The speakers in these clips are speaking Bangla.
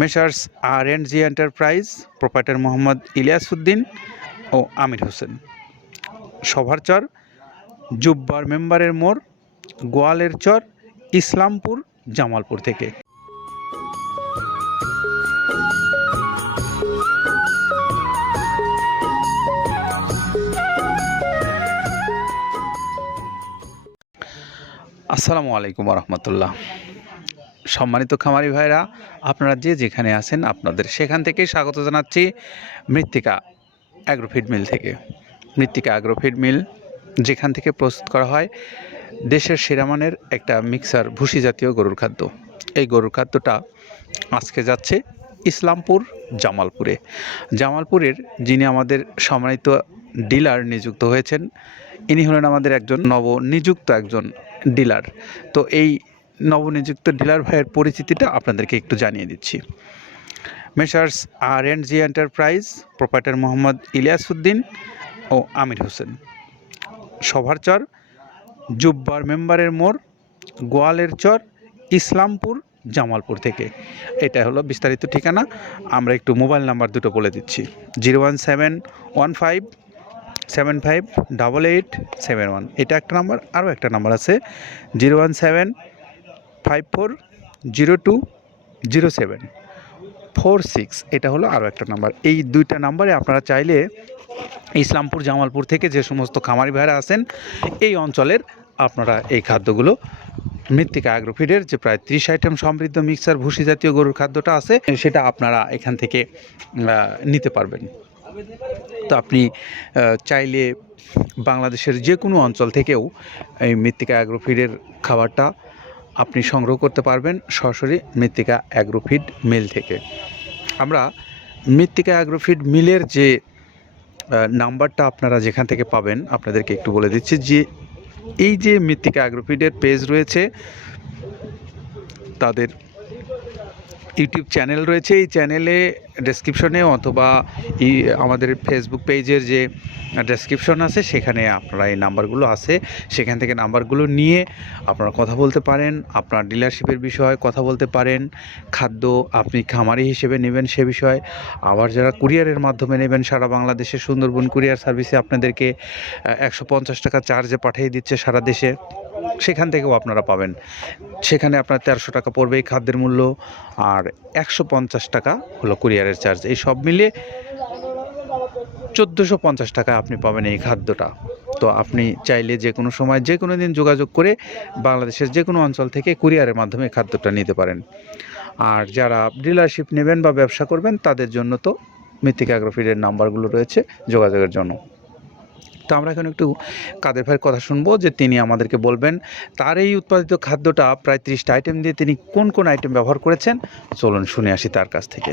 Messrs R and G enterprise, proprietor Mohammad Ilias Uddin ও আমির হোসেন। সভার চর, জুব্বার মেম্বারের মোড়, গোয়ালের চর, ইসলামপুর, জামালপুর থেকে। আসসালামু আলাইকুম রহমতুল্লাহ। সম্মানিত খামারি ভাইরা, আপনারা যে যেখানে আছেন আপনাদের সেখান থেকেই স্বাগত জানাচ্ছি মৃত্তিকা অ্যাগ্রোফিড মিল থেকে। মৃত্তিকা অ্যাগ্রোফিড মিল যেখান থেকে প্রস্তুত করা হয় দেশের সেরামানের একটা মিক্সার ভুসি জাতীয় গরুর খাদ্য। এই গরুর খাদ্যটা আজকে যাচ্ছে ইসলামপুর জামালপুরে। জামালপুরের যিনি আমাদের সম্মানিত ডিলার নিযুক্ত হয়েছেন, ইনি হলেন আমাদের একজন নব নিযুক্ত একজন ডিলার। তো এই নবনিযুক্ত ডিলার ভাইয়ের পরিচিতিটা আপনাদেরকে একটু জানিয়ে দিচ্ছি। Messrs R and G enterprise, proprietor Mohammad Ilias Uddin ও আমির হোসেন। সভার চর, জুব্বার মেম্বারের মোড়, গোয়ালের চর, ইসলামপুর, জামালপুর থেকে। এটা হলো বিস্তারিত ঠিকানা। আমরা একটু মোবাইল নাম্বার দুটো বলে দিচ্ছি। Zero one seven one five, seven five, double eight, seven one. এটা একটা নাম্বার, আরও একটা নাম্বার আছে। Zero one seven five four zero two zero seven four six এটা হলো আরও একটা নাম্বার। এই দুইটা নাম্বারে আপনারা চাইলে ইসলামপুর, জামালপুর থেকে যে সমস্ত খামারি ভাইরা আছেন, এই অঞ্চলের আপনারা এই খাদ্যগুলো, মৃত্তিকা অ্যাগ্রোফিডের যে প্রায় ত্রিশ আইটেম সমৃদ্ধ মিক্সার ভুসি জাতীয় গরুর খাদ্যটা আছে, সেটা আপনারা এখান থেকে নিতে পারবেন। তো আপনি চাইলে বাংলাদেশের যে কোনো অঞ্চল থেকেও এই মৃত্তিকা অ্যাগ্রোফিডের খাবারটা আপনি সংগ্রহ করতে পারবেন সরাসরি মৃত্তিকা অ্যাগ্রোফিড মিল থেকে। আমরা মৃত্তিকা অ্যাগ্রোফিড মিলের যে নাম্বারটা আপনারা যেখান থেকে পাবেন, আপনাদেরকে একটু বলে দিচ্ছি যে, এই যে মৃত্তিকা অ্যাগ্রোফিডের পেজ রয়েছে, তাদের ইউটিউব চ্যানেল রয়েছে। এই চ্যানেলে ডেসক্রিপশনে অথবা আমাদের ফেসবুক পেজের যে ডেসক্রিপশন আছে, সেখানে আপনারা এই নাম্বারগুলো আছে। সেখান থেকে নাম্বারগুলো নিয়ে আপনারা কথা বলতে পারেন, আপনার ডিলারশিপের বিষয়ে কথা বলতে পারেন, খাদ্য আপনি খামারি হিসেবে নেবেন সে বিষয়ে। আবার যারা কুরিয়ারের মাধ্যমে নেবেন, সারা বাংলাদেশে সুন্দরবন কুরিয়ার সার্ভিসে আপনাদেরকে একশো পঞ্চাশ টাকা চার্জে পাঠিয়ে দিচ্ছে সারা দেশে। সেখান থেকেও আপনারা পাবেন। সেখানে আপনার তেরোশো টাকা পড়বে এই খাদ্যের মূল্য আর একশো পঞ্চাশ টাকা হলো কুরিয়ারের চার্জ। এই সব মিলিয়ে চোদ্দোশো পঞ্চাশ টাকা আপনি পাবেন এই খাদ্যটা। তো আপনি চাইলে যে কোনো সময় যে কোনো দিন যোগাযোগ করে বাংলাদেশের যে কোনো অঞ্চল থেকে কুরিয়ারের মাধ্যমে খাদ্যটা নিতে পারেন। আর যারা ডিলারশিপ নেবেন বা ব্যবসা করবেন, তাদের জন্য তো মৃত্তিকা অ্যাগ্রোফিডের নাম্বারগুলো রয়েছে যোগাযোগের জন্য। তো আমরা এখন একটু কাদের ভাইয়ের কথা শুনব যে তিনি আমাদেরকে বলবেন, তার এই উৎপাদিত খাদ্যটা প্রায় ত্রিশটা আইটেম দিয়ে তিনি কোন কোন আইটেম ব্যবহার করেছেন? চলুন শুনে আসি তার কাছ থেকে।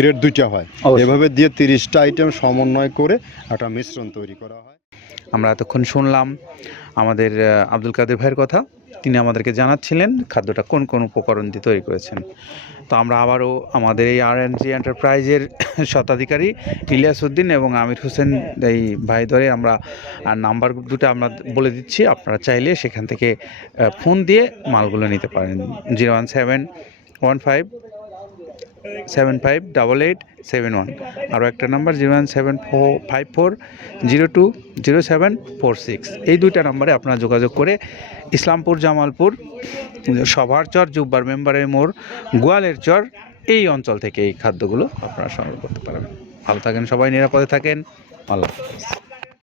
গ্রেড দুইটা হয়। এভাবে দিয়ে তিরিশটা আইটেম সমন্বয় করে একটা মিশ্রণ তৈরি করা হয়। আমরা এতক্ষণ শুনলাম আমাদের আব্দুল কাদের ভাইয়ের কথা। তিনি আমাদেরকে জানাচ্ছিলেন খাদ্যটা কোন কোন উপকরণ দিয়ে তৈরি করেছেন। তো আমরা আবারও আমাদের এই আর এন জি এন্টারপ্রাইজের স্বত্বাধিকারী ইলিয়াস উদ্দিন এবং আমির হোসেন এই ভাই ধরে আমরা আর নাম্বার দুটো আমরা বলে দিচ্ছি। আপনারা চাইলে সেখান থেকে ফোন দিয়ে মালগুলো নিতে পারেন। Zero one seven one five seven five double eight seven one আরও একটা number zero one seven four five four zero two zero seven four six এই দুইটা নাম্বারে আপনারা যোগাযোগ করে ইসলামপুর, জামালপুর, সভার চর, জুব্বার মেম্বারের মোড়, গোয়ালের চর, এই অঞ্চল থেকে এই খাদ্যগুলো আপনারা সংগ্রহ করতে পারবেন। ভালো থাকেন সবাই, নিরাপদে থাকেন। আল্লাহ হাফেজ।